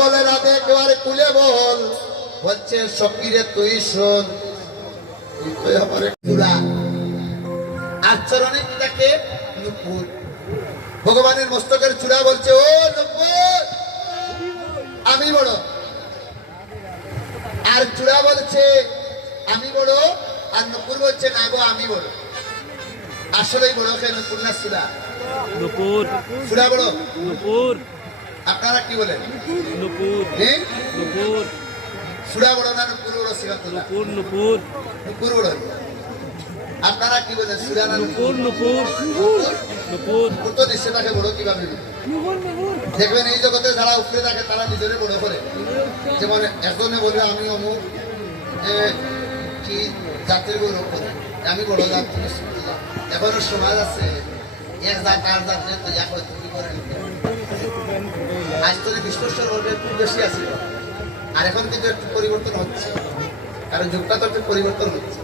বলে রাধে একেবারে কুলে বল, বলছে সকিরে তুই শোন, তুই আমার চূড়া আর চরণে কি থাকে নুপুর। ভগবানের মস্তকের চূড়া বলছে ও নুপুর আমি বড়, আর চূড়া বলছে আমি বড়, আর নুপুর বলছে না গো আমি বড়। আসলেই বড় কে নুপুর না চূড়া? নুপুর। চূড়া বড়? নুপুর। আপনারা কি বলেন? নুপুর। নুপুর। চূড়া বড় না নুপুর বড়? নুপুর। নুপুর। নুপুর বড়। আপনারা কি বলেন? চূড়া না নুপুর? নুপুর। নুপুর। নুপুর তো নিশ্চয় তাকে বড় কিভাবে? দেখবেন এই জগতে যারা উপরে থাকে তারা নিজেরে বড় করে। যেমন একজনে বলবে আমি অমুক কি জাতির গৌরব করে, আমি বড় জাত, তুমি ছোট জাত। এখনো সমাজ আছে এক জাত আর জাত তো এক হয় তুমি করেন। আজ তো বিশ্বেশ্বর বলবে খুব বেশি আছে, আর এখন কিন্তু একটু পরিবর্তন হচ্ছে, কারণ যুগটা তো একটু পরিবর্তন হচ্ছে।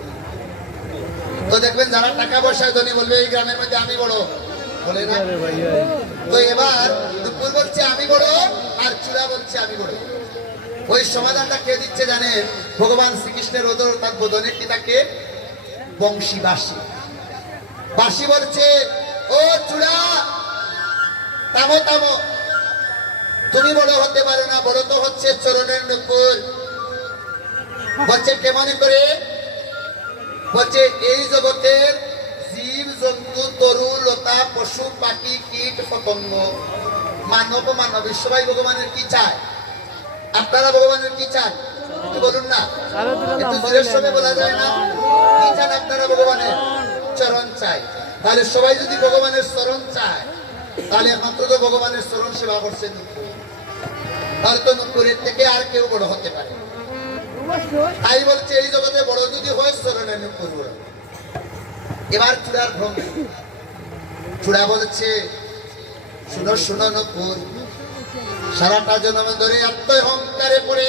তো দেখবেন যারা টাকা পয়সায় ধনী বলবে এই গ্রামের মধ্যে আমি বড়, বলে না? তো এবার নুপুর বলছে আমি বড়, আর চূড়া বলছে আমি বড়। ওই সমাধানটা কে দিচ্ছে জানেন? ভগবান শ্রীকৃষ্ণের ওদর তার বোধনের কি তাকে বংশী বাসী। বাসী বলছে ও চূড়া থামো থামো, তুমি বড় হতে পারো না, বড় তো হচ্ছে চরণের নুপুর। বলছে কেমন করে? বলছে এই জগতের জীব জন্তু তরু লতা পশু পাখি কীট পতঙ্গ মানব মানবী সবাই ভগবানের কি চায়? আপনারা ভগবানের কি চান একটু বলুন না, একটু জোরের সঙ্গে বলা যায় না? কি চান আপনারা? ভগবানের চরণ চাই। তাহলে সবাই যদি ভগবানের চরণ চায় তাহলে একমাত্র তো ভগবানের চরণ সেবা করছে নুপুর। তাহলে তো নুপুরের থেকে আর কেউ বড় হতে পারে? তাই বলছে এই জগতে বড় যদি হয় চরণের নুপুর বড়। এবার চূড়ার ভ্রম। চূড়া বলছে শুনো শুনো নুপুর, সারাটা জন্ম ধরে আত্মহংকারে পড়ে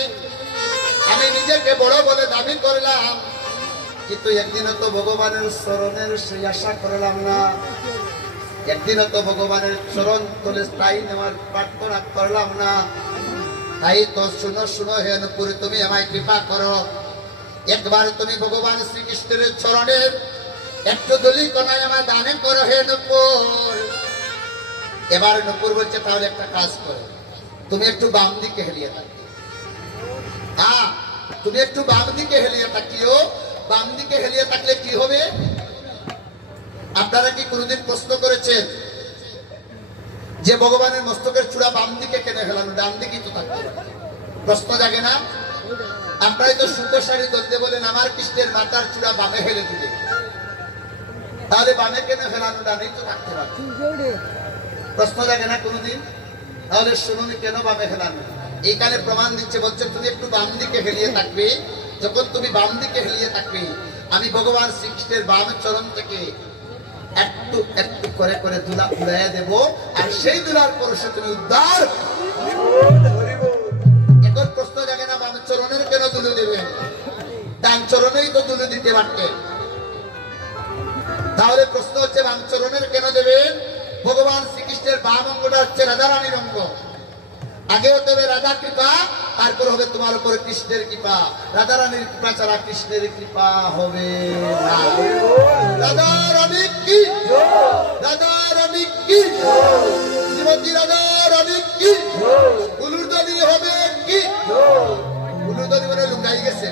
আমি নিজেকে বড় বলে দাবি করলাম, কিন্তু একদিনও তো ভগবানের চরণের সেই আশা করলাম না, একদিনও তো ভগবানের চরণ তলে স্থায়ী নেওয়ার প্রার্থনা করলাম না। তাই তো শুনো শুনো হে নুপুর, তুমি আমায় কৃপা করো, একবার তুমি ভগবান শ্রীকৃষ্ণের চরণের একটু দলি কণায় আমার দানে করো হে নুপুর। এবার নুপুর বলছে তাহলে একটা কাজ করো, তুমি একটু বাম দিকে হেলিয়ে থাকো। হ্যাঁ, তুমি একটু বাম দিকে হেলিয়ে থাকিও। বাম দিকে হেলিয়ে থাকলে কি হবে? আপনারা কি কোনোদিন প্রশ্ন করেছেন যে ভগবানের মস্তকের চূড়া বাম দিকে কেন হেলানো, ডান দিকেই তো থাকতে? প্রশ্ন জাগে না? আপনারাই তো সুন্দর শাড়ি ধরতে বলেন আমার কৃষ্ণের মাথার চূড়া বামে হেলে দিলে, তাহলে বামে কেন হেলানো, ডানেই তো থাকতে পারে? প্রশ্ন জাগে না কোনোদিন? তাহলে শুনুন কেন বামে হেলানো। এইখানে প্রমাণ দিচ্ছে, বলছে তুমি একটু বাম দিকে হেলিয়ে থাকবে। যখন তুমি বাম দিকে হেলিয়ে থাকবে আমি ভগবান শ্রীকৃষ্ণের বাম চরণ থেকে একটু একটু করে করে দুলা উড়াইয়া দেব, আর সেই দুলার পরশে তুমি উদ্ধার। এখন প্রশ্ন জাগে না বাম চরণের কেন দুলে দেবেন? ডান চরণেই তো দুলে দিতে পারতেন। তাহলে প্রশ্ন হচ্ছে বাম চরণের কেন দেবেন? ভগবান শ্রীকৃষ্ণের বাম অঙ্গটা হচ্ছে রাধারানীর অঙ্গ। আগে হতে হবে রাধা কৃপা, তারপর হবে তোমার উপরে কৃষ্ণের কৃপা। রাধারানীর কৃপা ছাড়া কৃষ্ণের কৃপা হবে না। রাধারানী কি, রাধারানী কি, শ্রীমতী রাধারানী কি, উলুরদনি হবে কি? উলুরদনি মানে লুকাই গেছে।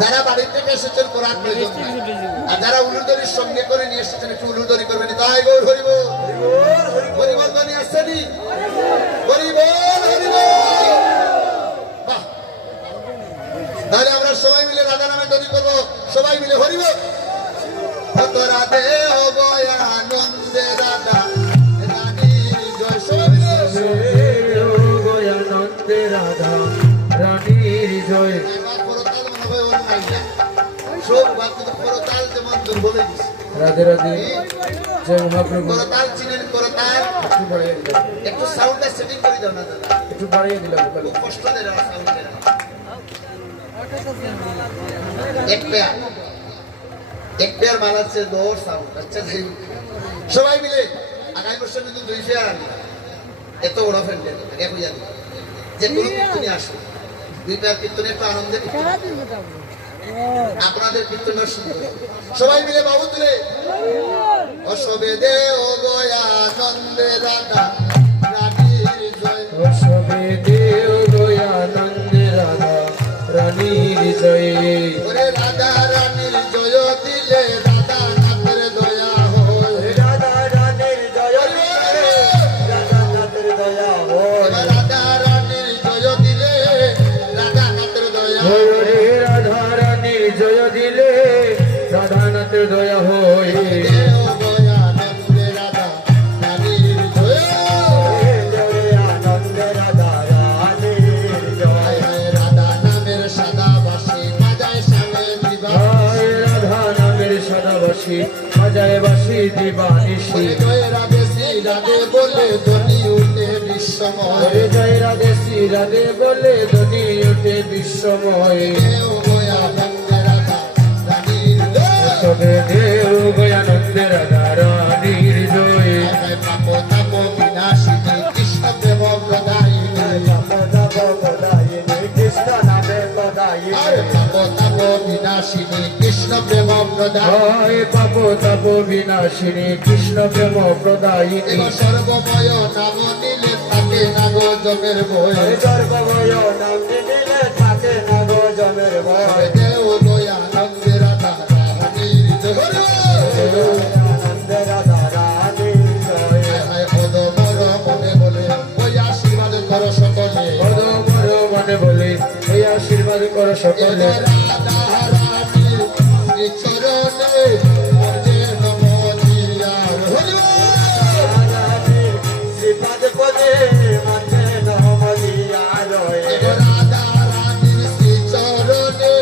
যারা বাড়ি থেকে এসেছেন কোরআন প্রয়োজন নাই, আর যারা উলুরদনির সঙ্গে করে নিয়ে এসেছেন একটু উলুরদনি করবেন। তাই গৌর হরিব হরিবল ধ্বনি আসছেনি, হরিবল হরিবল। বাহ, তাহলে আমরা সবাই মিলে রাধা নামে ধ্বনি করবো, সবাই মিলে হরিবল। রাধে ও গয়া নন্দে রাধা রানীর জয়, সবাই মিলে গয়া নন্দে রাধা রানীর জয়। রাধে রাধে জয় মহাপ্রভু। করতাল চিনেন? করতাল একটু বাড়িয়ে দিলাম, একটু সাউন্ডটা সেটিং করে দাও না দাদা, একটু বাড়িয়ে দিলাম। খুব কষ্ট দেয় না সাউন্ডের। এক পেয়ার মানাচ্ছে 10 সাউন্ড। আচ্ছা সবাই মিলে আগামী বছর কিন্তু 2 পেয়ার আনি, এত বড় ফ্যান্ডেল এক হইয়া দিই। যে কোনো কীর্তনে আসুন, দুই পায়ের কীর্তনে একটু আনন্দে কীর্তন। আপনাদের কীর্তনের সুন্দর, সবাই মিলে বাবু তুলে অসবে দে ও গয়ানন্দে রাধা রানীর জয়। সবে দেও দয়ানন্দে রাধা রানীর জয়। ওরে রাধা রানীর জয় দিলে রাধা নাথের দয়া হয়। রাধা রানীর জয় দিলে রাধা নাথের দয়া হয়। রাধা রানীর জয় দিলে রাধা নাথের দয়া হয়। ওরে রাধা রানীর জয় দিলে রাধা নাথের দয়া হয়। দেও গয়ানন্দে রাধা রানীর জয়। আনন্দে রাধা রানীর জয়। হায় হায় রাধা নামের সাদা বাসি বাজায় সামনে দিবা। জয় রাধা নামের সদাবাসী বাজায় বাসি দিবানিশি। ওরে জয় রাধে শ্রী রাধে বলে ধ্বনি উঠে বিশ্বময়। হরে জয় রাধে শ্রী রাধে বলে ধ্বনি ওঠে বিশ্বময়। দেও গয়ানন্দে রাধা রানীর জয়। সবে দেও গয়ানন্দে রাধা রানীর জয়। হায় পাপ তাপ বিনাশিনী কৃষ্ণ প্রেম প্রদায়িনী। কৃষ্ণ নামে আরে পাপ তাপ বিনাশিনী কৃষ্ণ প্রেম প্রদায়িনী। হয় পাপ তাপ বিনাশিনী কৃষ্ণ প্রেম প্রদায়িনী। এবার সর্বময় নাম নিলে থাকে না গো জমের বই। সর্বময় নাম নিলে থাকে না গো জমের ভয়। দেও গয়ানন্দে রাধা রানীর জয়। আনন্দে রাধা রানীর জয়। হায় হায় পদ মর মনে বলে ওই আশীর্বাদ করো সকলে। পদ মর মনে বলে এই আশীর্বাদ করো সকলে। রাধা রানীর শ্রীচরণে মধ্যে নম দিয়া। হরি বল। শ্রীপাদ পদে মধ্যে নম দিয়া রয়। রাধা রানীর শ্রীচরণে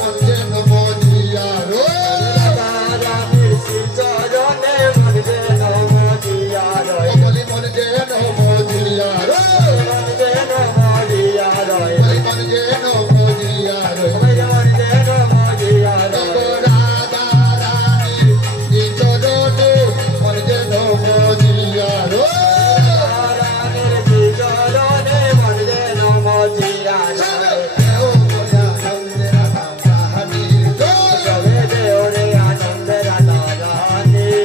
মধ্যে নম দিয়া। রানীর শ্রীচরণে মধ্যে নম দিয়া রয়। বলি মন যে নম দিয়া। মধ্যে নম দিয়া রয়। বলি মন যে নম দিয়া। মধ্যে নম দিয়া রয়। রাধা রানীর শ্রীচরণে মধ্যে নম দিয়া। রানীর শ্রীচরণে মধ্যে নম দিয়া রয়। সবে দেও রে আনন্দে রাধা রানীর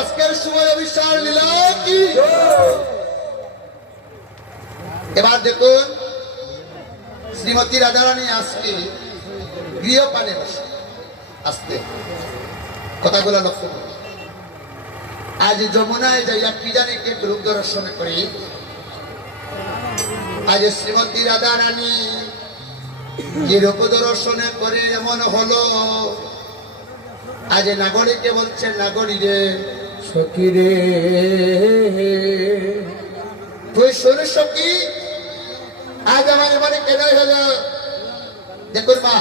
আজকের সময় বিশাল লীলা কি। এবার দেখুন শ্রীমতী রাধারানী আজকে গৃহপানে বসে আসতে কথাগুলো লক্ষ্য করুন। আজ যমুনায় যাইয়া কি জানি কে রূপ দর্শন করি। আজ শ্রীমতী রাধারানী যে রূপ দর্শনে করে এমন হলো, আজ নাগরিককে বলছে নাগরী রে সখী রে তুই শোনো সখী, আজ আমার মানে কেন হলো। দেখুন মা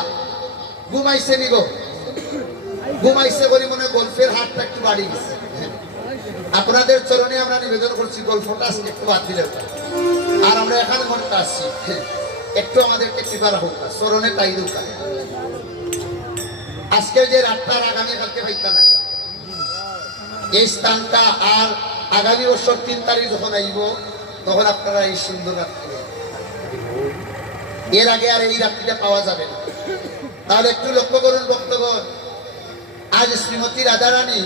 ঘুমাইছে নি গো, ঘুমাইছে বলে মনে গল্পের হাতটা একটু বাড়ি গেছে। আপনাদের চরণে আমরা নিবেদন করছি গল্পটা আজকে একটু বাদ দিলে আর আমরা এখানে ঘন্টা আসছি, একটু আমাদেরকে কৃপা হোক না, চরণে তাই দোকান। আজকে যে রাতটার আগামী কালকে পাইতা না এই স্থানটা, আর আগামী বছর 3 তারিখ যখন আইব তখন আপনারা এই সুন্দর রাত্রি, এর আগে আর এই রাত্রিটা পাওয়া যাবে না। তাহলে একটু লক্ষ্য করুন ভক্তগণ, আজ শ্রীমতী রাধারানী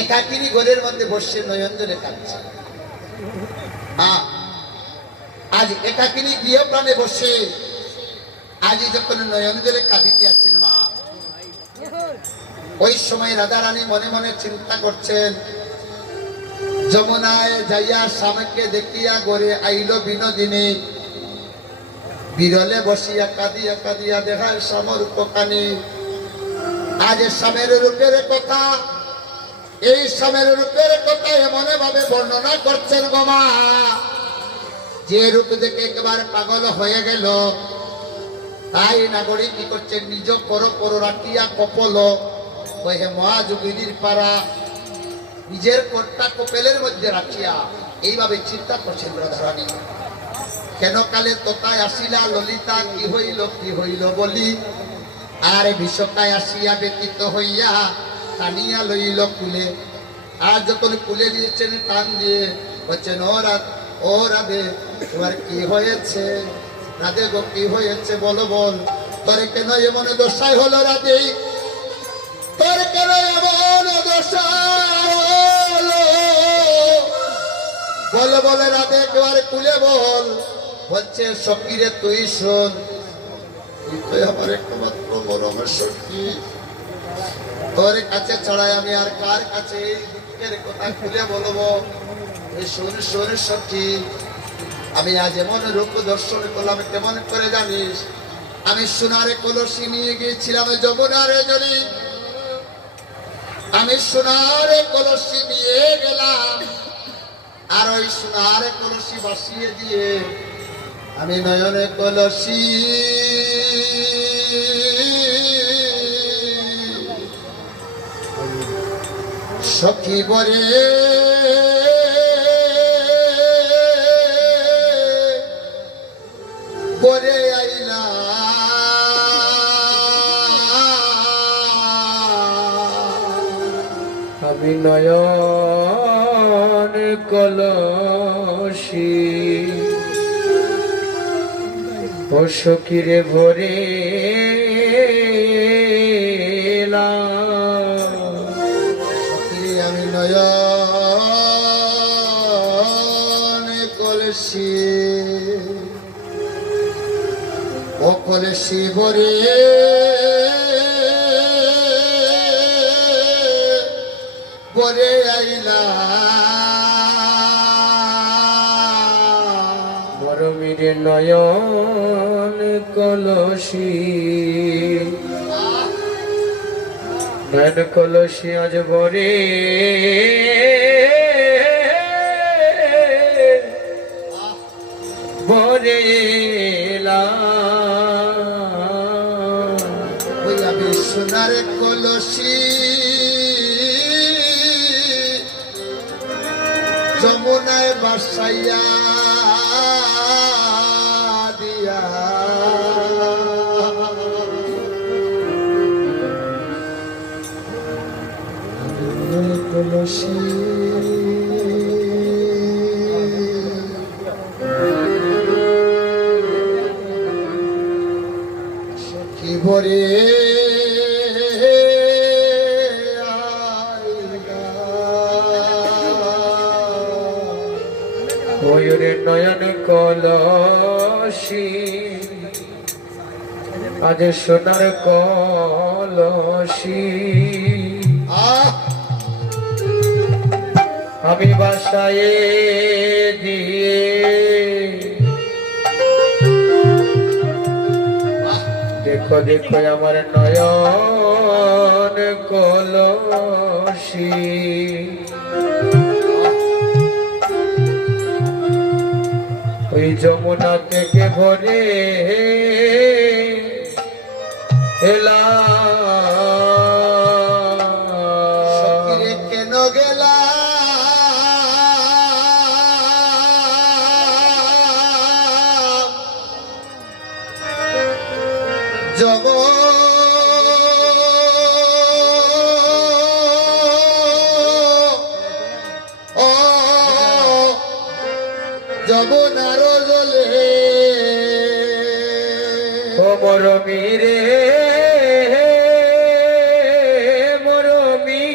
একাকিনী ঘরের মধ্যে বসে নয়ন জলে কাঁদছে। আজ একাকিনী গৃহপ্রাণে বসে আজ যখন নয়ন জলে কাঁদিতে আছেন মা, ওই সময় রাধারানী মনে মনে চিন্তা করছেন, যমুনায় যাইয়া স্বামীকে দেখিয়া গড়ে আইল বিনোদিনী, বিরলে বসিয়া কাঁদিয়া কাঁদিয়া দেখায় স্বামীর উপকানি। আজ স্বামীর রূপের কথা, এই স্বামীর রূপের কথা এমন ভাবে বর্ণনা করছেন গো মা, যে রূপ দেখে একেবারে পাগল হয়ে গেল। তাই নাগরিক কি করছেন, নিজ পর রাখিয়া কপল হে মহাযোগিনীর পাড়া, নিজের কোটটা কপেলের মধ্যে রাখিয়া এইভাবে চিন্তা করছেন রাধারানী। কেন কালে তোতায় আসিলা ললিতা, কি হইল বলি, আর বিষকায় আসিয়া ব্যতীত হইয়া টানিয়া লইল কুলে। আর যখন কুলে দিয়েছেন টান দিয়ে বলছেন, ও রাধে তোমার কি হয়েছে? রাধে গো কি হয়েছে বলো বল, তোর কেন এমন দশাই হলো রাধে? তোর কেন এমন দশা হলো? বল বলে রাধে একবার কুলে বল। বলছে সখীরে তুই শোন, তুই আমার একমাত্র মরমের সখী, তোর কাছে ছাড়াই আমি আর কার কাছে এই দুঃখের কথা খুলে বলবো? শোন শোন সখী, আমি আজ এমন রূপ দর্শন করলাম কেমন করে জানিস? আমি সোনারে কলসি নিয়ে গিয়েছিলাম যমুনারে জলে, আমি সোনারে কলসি নিয়ে গেলাম, আর ওই সোনারে কলসি বাসিয়ে দিয়ে আমি নয়নে কলসি সখী বরে বরে আইলা। আমি নয়ন কলসি ও সখীরে ভরে আমি নয়ন কলসি ও কলসি ভরে বরে আইলা। মরমির নয়ন কলসি নয়ন কলসি আজ ভরে ভরে ওই আমি সোনার কলসি যমুনায় বাসাইয়া দিয়া। কলসি সখী ভরে ময়ূরের নয়ন কলসি আজ সোনার কলসি আমি বাসায় দিয়ে দেখো দেখো আমার নয়ন কলসি ওই যমুনা থেকে ভরে এলা কেন গেলা জগ যমুনার জলে ও মরমিরে মরমি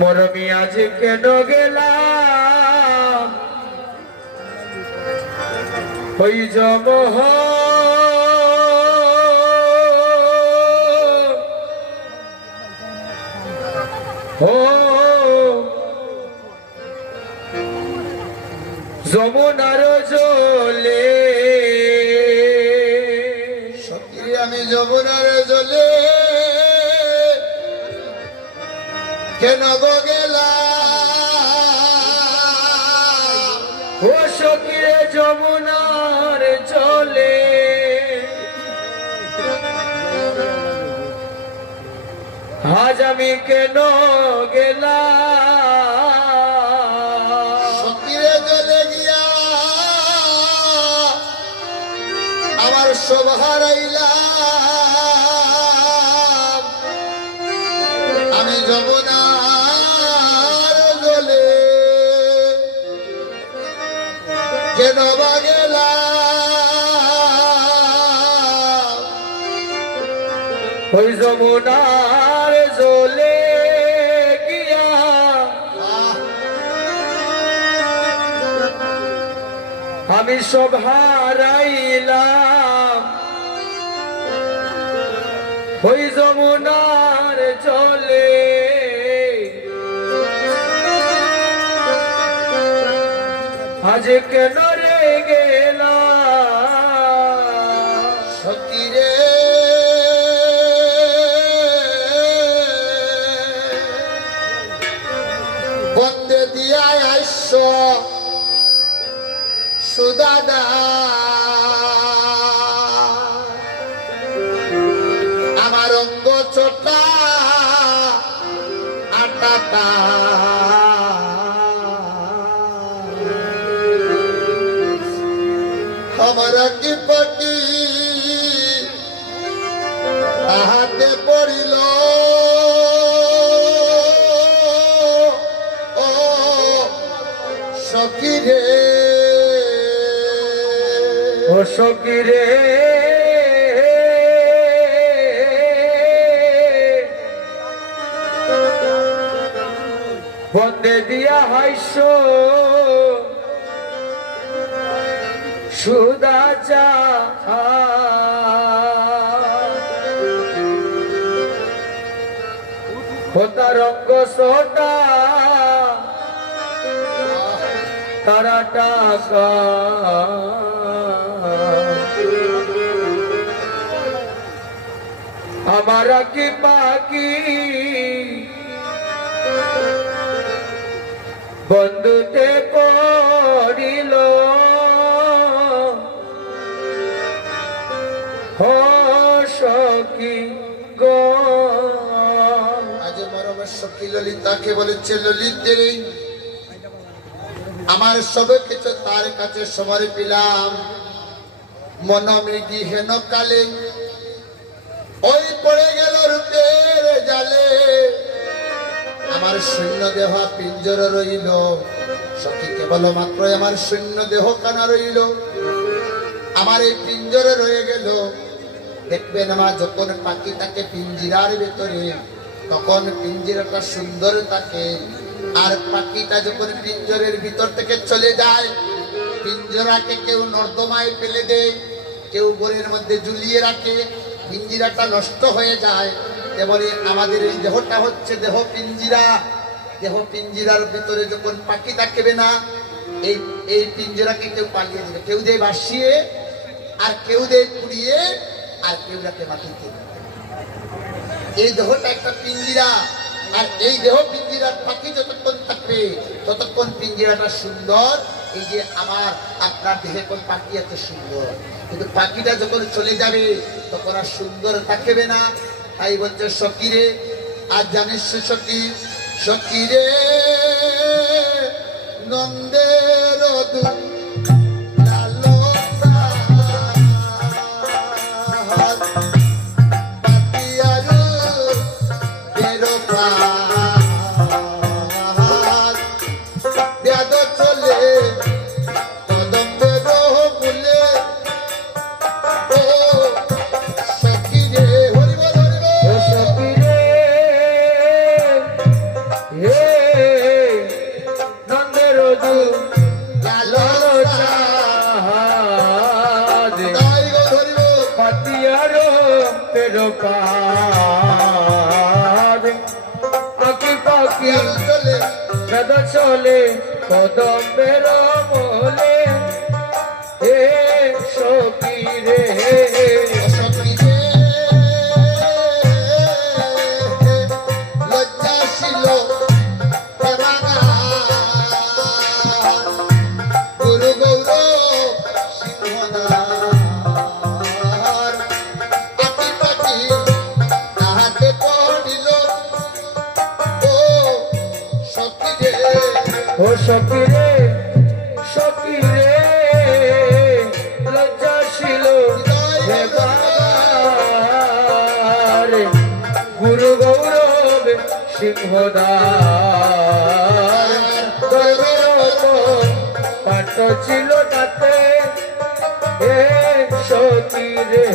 মরমি আজ কেন গেলাম ওই জমহ ও যমুনার জলে সখী আমি যমুনার জলে কেন গো গেলা ও সখীরে যমুনার জলে আজ আমি কেন গেলাম সখীরে জলে গিয়া আমার সব হারাইলাম আমি যমুনার জলে কেন বা গেলাম ওই যমুনার জলে গিয়া আমি সব হারাইলাম ওই যমুনার জলে আজ কেন রে গেলাম সখী রে বন্দে দিয়ায় আইস সুদাদা আমার অঙ্গ চোটা আটাটা আমার কি পটি তাহাতে পড়িল ও সখী রে ও সখী রে বন্দে দিয়া হাইস সুদা চা হোতা রঙ্গ সোটা তারা টাকা আমার কি পাখি বন্ধুতে পড়িল হো সখী গো আজ মরমের সখী ললিতাকে বলেছে ললিতে আমার সব কিছু তার কাছে সমরে পেলাম মনমৃগী হেন কালে ওই পড়ে গেল রূপের জালে আমার শূন্য দেহ পিঞ্জর রইল সখী কেবল মাত্র আমার শূন্য দেহ কানা রইল আমার এই পিঞ্জরে রয়ে গেল দেখবেন মা যখন পাখি থাকে পিঞ্জিরার ভেতরে তখন পিঞ্জিরাটা সুন্দর থাকে আর পাখিটা যখন পিঞ্জরের ভিতর থেকে চলে যায় পিঞ্জরাকে কেউ নর্দমায় ফেলে দেয় কেউ ঘরের মধ্যে ঝুলিয়ে রাখে পিঞ্জিরাটা নষ্ট হয়ে যায় তেমনি আমাদের এই দেহটা হচ্ছে দেহ পিঞ্জিরা দেহ পিঞ্জিরার ভিতরে যখন পাখি থাকবে না এই এই পিঞ্জিরাকে কেউ পালিয়ে দেবে কেউ দেয় ভাসিয়ে আর কেউ দেয় পুড়িয়ে আর কেউ রাখে মাটিতে এই দেহটা একটা পিঞ্জিরা আর এই দেহ পিঞ্জিরার পাখি যতক্ষণ থাকবে ততক্ষণ পিঞ্জিরাটা সুন্দর এই যে আমার আপনার দেহে কোন পাখি এত সুন্দর কিন্তু পাখিটা যখন চলে যাবে তখন আর সুন্দর থাকবে না তাই বলছে সখী রে আর জানিস সখী সখী রে নন্দের চলে কদমের মোলে হে সখী রে লজ্জাশীল গুরু গৌর সিংহনার আতি পাটি তাহাতে পড়িল ও সখী রে ও সখী রে লজ্জাশীল হৃদয় সিংহদার পাঠ ছিল তাতে এ সতী রে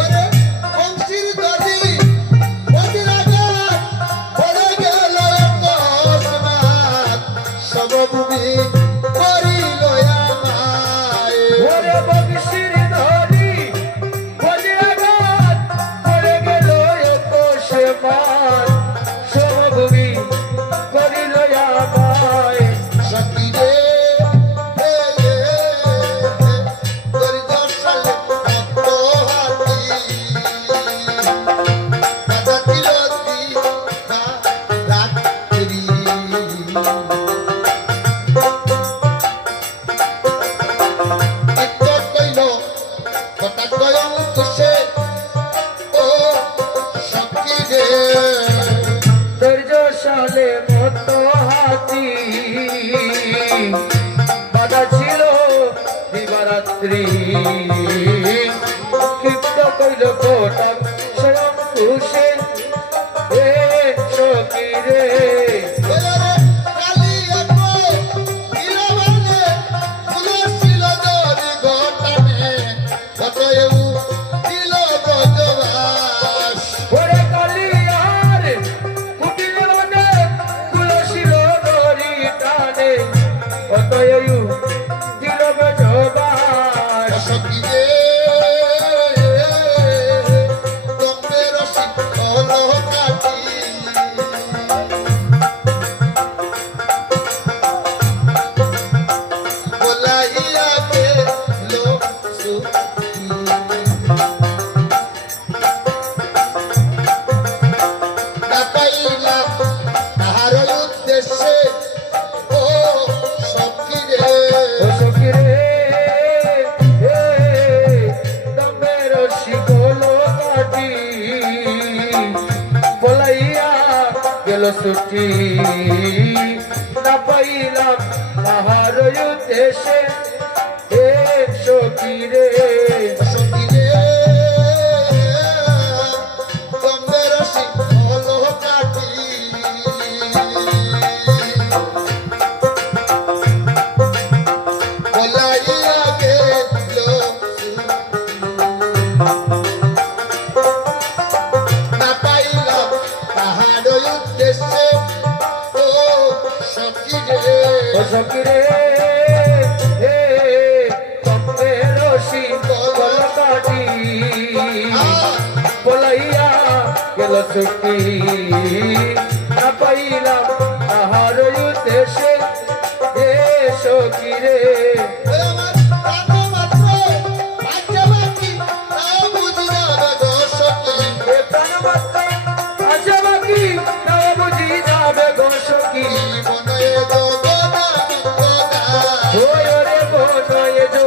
ওরে বংশীর দড়ি বজ্রাঘাত পড়ে গেল অকস্মাৎ, সবভূমি করিল আমায়। ওরে বংশীর ধরি বজ্রাঘাত পড়ে গেল অকস্মাৎ, সমভূমি করিল আমায়। সখী রে, তোর দর্শনে রক্ত হাতি, বাধা দিল দিবা রাত্রি। চিত্ত কইল কথা কয় অঙ্কুশে, ও সখী রে। ধৈর্যশালে মত হাতি বাধা ছিল দিবারাত্রি, ক্ষিপ্ত কইল কোটাক স্বয়ং খুশে এ সখী রে ওরে কালিয়াকো নিরবনে তুলসিল দরি ঘটানে, অতএব দিল ব্রজবাস। ওরে কালিয়ার কুটিল মনে তুলসীর দড়ি টানে, অতএব দিল ব্রজবাস। সখী রে, দম্বের শিকল কাটি, বলাইয়া গেল সখী। না পাইলাম তাহার উদ্দেশ্যে, ও সখী রে। ও সখী রে, দমের শিকল কাটি, বলাইয়া গেল ছুটি, না পাইলাম তাহার উদ্দেশ্যে এ সখী রে সখী রে, দম্বের শিকল কাটি, বলাইয়া গেল না পাইলাম তাহার উদ্দেশ্যে, ও সখী রে। ও সখী রে, দমের শিকল কাটি, বলাইয়া গেল ছুটি, না পাইলাম তাহার উদ্দেশ্যে এ সখী রে আমার প্রাণমাত্র আজ্ঞাবাকি, তাও বুঝি যাবে গো সখী। এ প্রাণমাত্র আছে বাকি, তাও বুঝি যাবে গো সখী। মনে জগদানন্দ দাস, ওই ওরে বনয় যো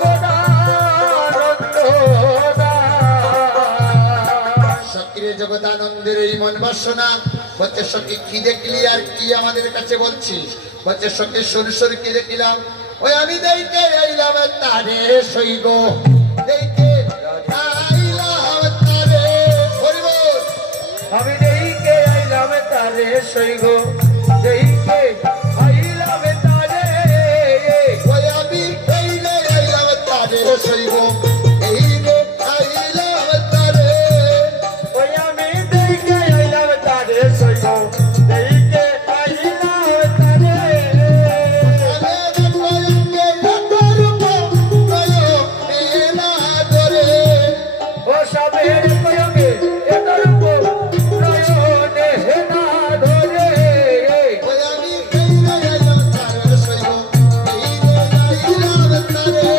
গদানন্দ দাস। সক্রিয় জগদানন্দের এই মন বাসনা বলছে, সখী কি দেখলি আর কি আমাদের কাছে বলছিস? বলছে সখী সরু সরু কি দেখিলাম, ওই আমি দেখতে আইলাম তারে সইব, দেখতে আইলাম তারে হরি বল। আমি দেইকে আইলাম তারে সইগ, দেইকে আইলাম তারে ওই আমি কইলে আইলাম তারে সইব, এই গো আইলাম তারে। ওই আমি দেইকে আইলাম তারে সইগ, দেইকে আইলাম তারে। ও সাবের কয়গে এত রূপ নয়নে না ধরে, ওই আমি দেইকে আইলাম তারে সইগ, দেইকে আইলাম তারে।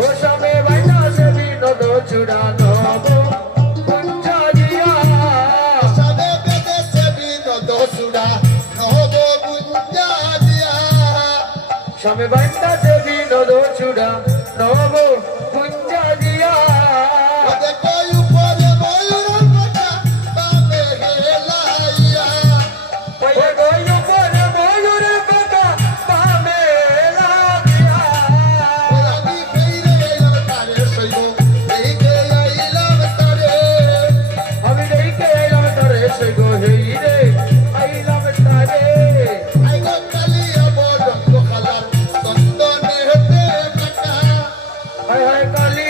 ও সাবে বাইনা সে বিনোদ চূড়ানো কুঞ্জা দিয়া, সাবে বাইনা সে বিনোদ চূড়া নব কুঞ্জা দিয়া। ওই গই উপরে ময়ূর কথা হায় হায় কালী